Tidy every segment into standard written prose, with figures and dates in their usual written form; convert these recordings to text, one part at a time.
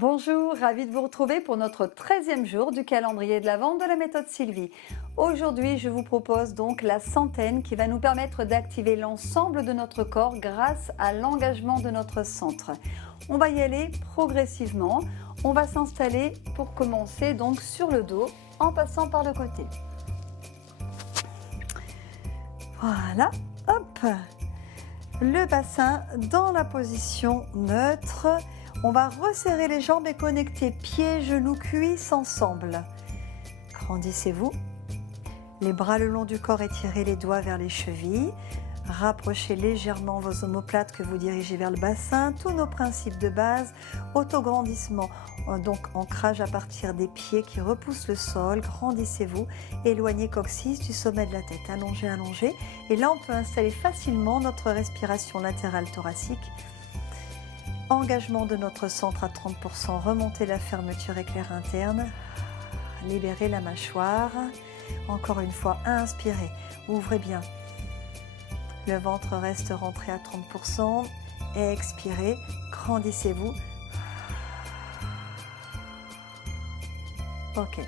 Bonjour, ravi de vous retrouver pour notre 13e jour du calendrier de l'Avent de la méthode Sylvie. Aujourd'hui, je vous propose donc la centaine qui va nous permettre d'activer l'ensemble de notre corps grâce à l'engagement de notre centre. On va y aller progressivement. On va s'installer pour commencer donc sur le dos en passant par le côté. Voilà, hop, le bassin dans la position neutre. On va resserrer les jambes et connecter pieds, genoux, cuisses ensemble. Grandissez-vous. Les bras le long du corps, étirez les doigts vers les chevilles. Rapprochez légèrement vos omoplates que vous dirigez vers le bassin. Tous nos principes de base. Autograndissement, donc ancrage à partir des pieds qui repoussent le sol. Grandissez-vous. Éloignez coccyx du sommet de la tête. Allongez, allongez. Et là, on peut installer facilement notre respiration latérale thoracique. Engagement de notre centre à 30%, remontez la fermeture éclair interne, libérez la mâchoire, encore une fois, inspirez, ouvrez bien, le ventre reste rentré à 30%, expirez, grandissez-vous, ok.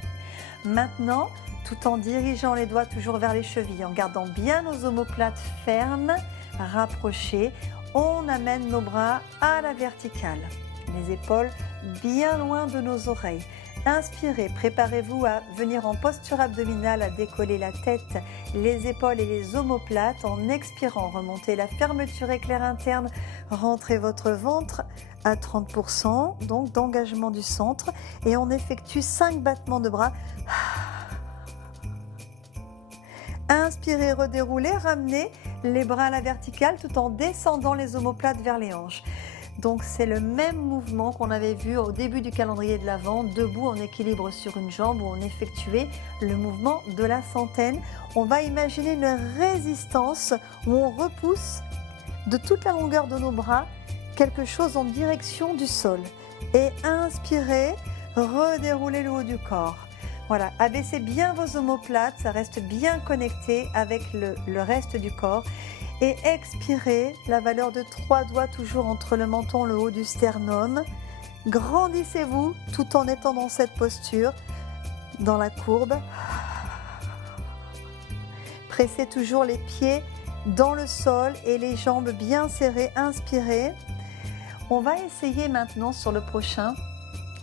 Maintenant, tout en dirigeant les doigts toujours vers les chevilles, en gardant bien nos omoplates fermes, rapprochées, on amène nos bras à la verticale, les épaules bien loin de nos oreilles. Inspirez, préparez-vous à venir en posture abdominale, à décoller la tête, les épaules et les omoplates. En expirant, remontez la fermeture éclair interne, rentrez votre ventre à 30%, donc d'engagement du centre. Et on effectue 5 battements de bras. Inspirez, redéroulez, ramenez les bras à la verticale tout en descendant les omoplates vers les hanches. Donc c'est le même mouvement qu'on avait vu au début du calendrier de l'Avent, debout en équilibre sur une jambe où on effectuait le mouvement de la centaine. On va imaginer une résistance où on repousse de toute la longueur de nos bras quelque chose en direction du sol. Et inspirez, redéroulez le haut du corps. Voilà, abaissez bien vos omoplates, ça reste bien connecté avec le reste du corps. Et expirez, la valeur de 3 doigts toujours entre le menton et le haut du sternum. Grandissez-vous tout en étant dans cette posture, dans la courbe. Pressez toujours les pieds dans le sol et les jambes bien serrées. Inspirez. On va essayer maintenant sur le prochain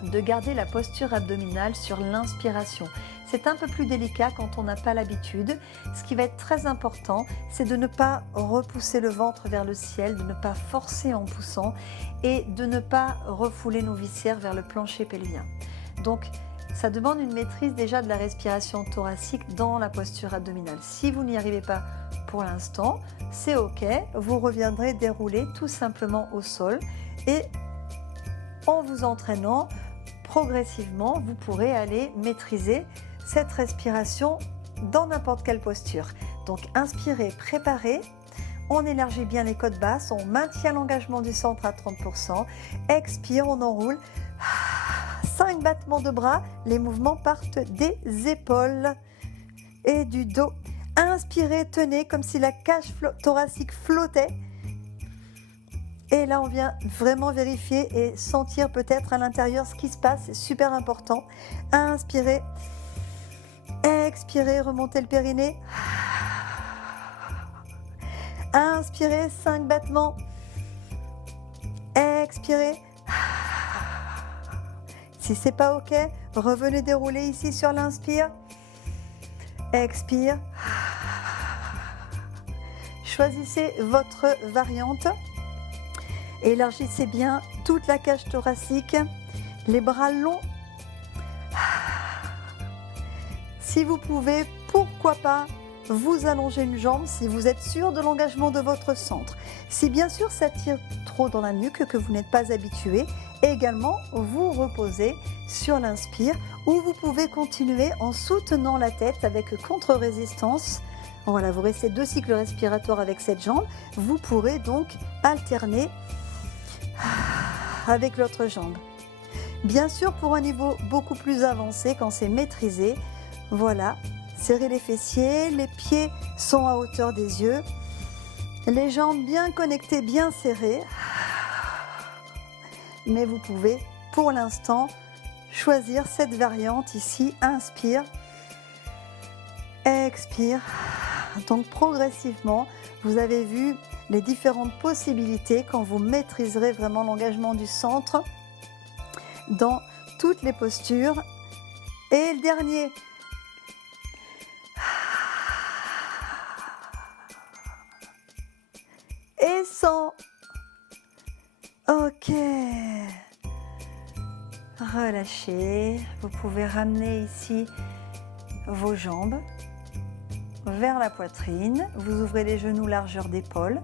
de garder la posture abdominale sur l'inspiration. C'est un peu plus délicat quand on n'a pas l'habitude. Ce qui va être très important, c'est de ne pas repousser le ventre vers le ciel, de ne pas forcer en poussant et de ne pas refouler nos viscères vers le plancher pelvien. Donc, ça demande une maîtrise déjà de la respiration thoracique dans la posture abdominale. Si vous n'y arrivez pas pour l'instant, c'est OK. Vous reviendrez dérouler tout simplement au sol et en vous entraînant, progressivement, vous pourrez aller maîtriser cette respiration dans n'importe quelle posture. Donc, inspirez, préparez, on élargit bien les côtes basses, on maintient l'engagement du centre à 30%, expire, on enroule, 5 battements de bras, les mouvements partent des épaules et du dos. Inspirez, tenez comme si la cage thoracique flottait. Et là, on vient vraiment vérifier et sentir peut-être à l'intérieur ce qui se passe. C'est super important. Inspirez. Expirez, remontez le périnée. Inspirez, 5 battements. Expirez. Si ce n'est pas OK, revenez dérouler ici sur l'inspire. Expire. Choisissez votre variante. Élargissez bien toute la cage thoracique, les bras longs. Si vous pouvez, pourquoi pas vous allonger une jambe si vous êtes sûr de l'engagement de votre centre. Si bien sûr ça tire trop dans la nuque, que vous n'êtes pas habitué, également vous reposez sur l'inspire ou vous pouvez continuer en soutenant la tête avec contre-résistance. Voilà, vous restez 2 cycles respiratoires avec cette jambe. Vous pourrez donc alterner avec l'autre jambe. Bien sûr, pour un niveau beaucoup plus avancé, quand c'est maîtrisé, voilà, serrez les fessiers, les pieds sont à hauteur des yeux, les jambes bien connectées, bien serrées, mais vous pouvez pour l'instant choisir cette variante ici. Inspire, expire. Donc progressivement, vous avez vu les différentes possibilités quand vous maîtriserez vraiment l'engagement du centre dans toutes les postures. Et le dernier. Et 100. Ok. Relâchez. Vous pouvez ramener ici vos jambes vers la poitrine. Vous ouvrez les genoux largeur d'épaule.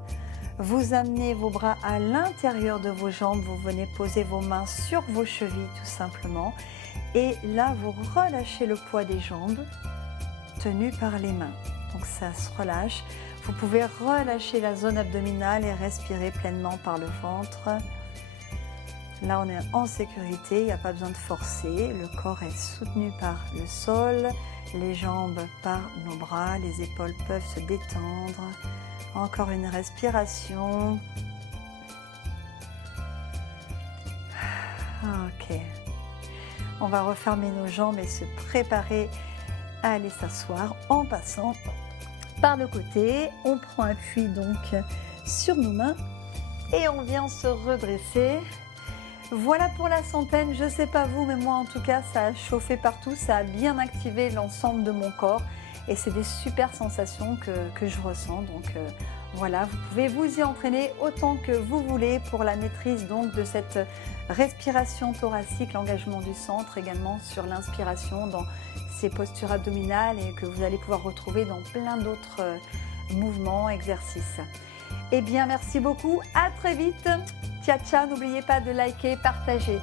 Vous amenez vos bras à l'intérieur de vos jambes. Vous venez poser vos mains sur vos chevilles tout simplement. Et là, vous relâchez le poids des jambes tenues par les mains. Donc ça se relâche. Vous pouvez relâcher la zone abdominale et respirer pleinement par le ventre. Là, on est en sécurité, il n'y a pas besoin de forcer. Le corps est soutenu par le sol, les jambes par nos bras, les épaules peuvent se détendre. Encore une respiration. Ok. On va refermer nos jambes et se préparer à aller s'asseoir en passant par le côté. On prend appui donc sur nos mains et on vient se redresser. Voilà pour la centaine, je ne sais pas vous, mais moi en tout cas ça a chauffé partout, ça a bien activé l'ensemble de mon corps et c'est des super sensations que je ressens. Donc voilà, vous pouvez vous y entraîner autant que vous voulez pour la maîtrise donc de cette respiration thoracique, l'engagement du centre, également sur l'inspiration dans ces postures abdominales et que vous allez pouvoir retrouver dans plein d'autres mouvements, exercices. Eh bien, merci beaucoup, à très vite. Ciao, ciao, n'oubliez pas de liker, partager.